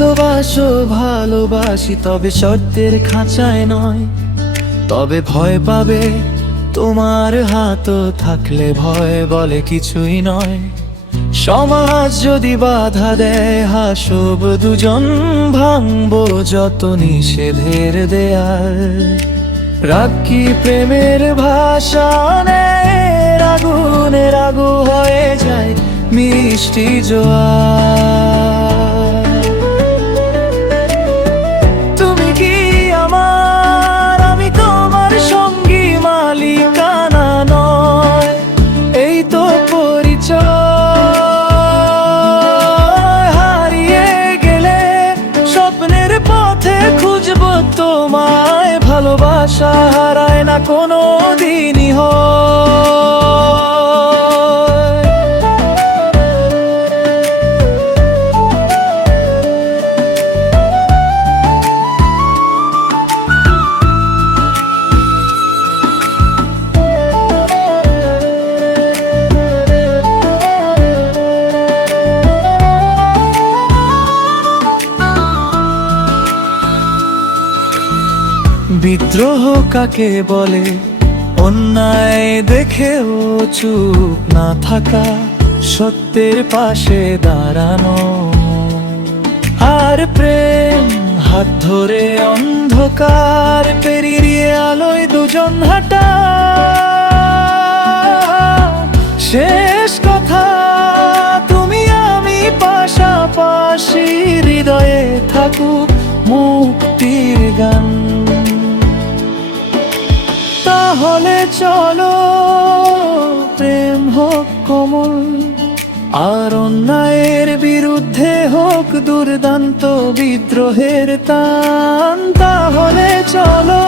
ভালোবাসো ভালোবাসি, তবে শর্তের খাঁচায় নয়। তবে ভয় পাবে তোমার হাতও থাকলে, ভয় বলে কিছুই নয়। সমাজ যদি বাধা দেয়, হাসব দুজন, ভাঙবো যত নিষেধের দেয়াল। রাগ কি প্রেমের ভাষা নেয়, আগুনের আগু হয়ে যায় মিষ্টি জোয়ার। তুমি কি আমার, আমি তোমার সঙ্গী, মালিকানা নয়। এই তো পরিচয়, হারিয়ে গেলে স্বপ্নের পথে খুঁজবো তোমায়। ভালোবাসা হারায় না কোনো দিনই হয়। বিদ্রোহ কাকে বলে, অন্যায় দেখেও চুপ না থাকা, সত্যের পাশে দাঁড়ানো। আর প্রেম হাত ধরে অন্ধকার পেরিয়ে আলোয় দুজন হাঁটা। শেষ কথা তুমি আমি পাশাপাশি, হৃদয়ে থাকুক মুক্তির গান। তাহলে চলো প্রেম হোক কোমল, আর অন্যায়ের বিরুদ্ধে হোক দুর্দান্ত বিদ্রোহের টান। তাহলে চলো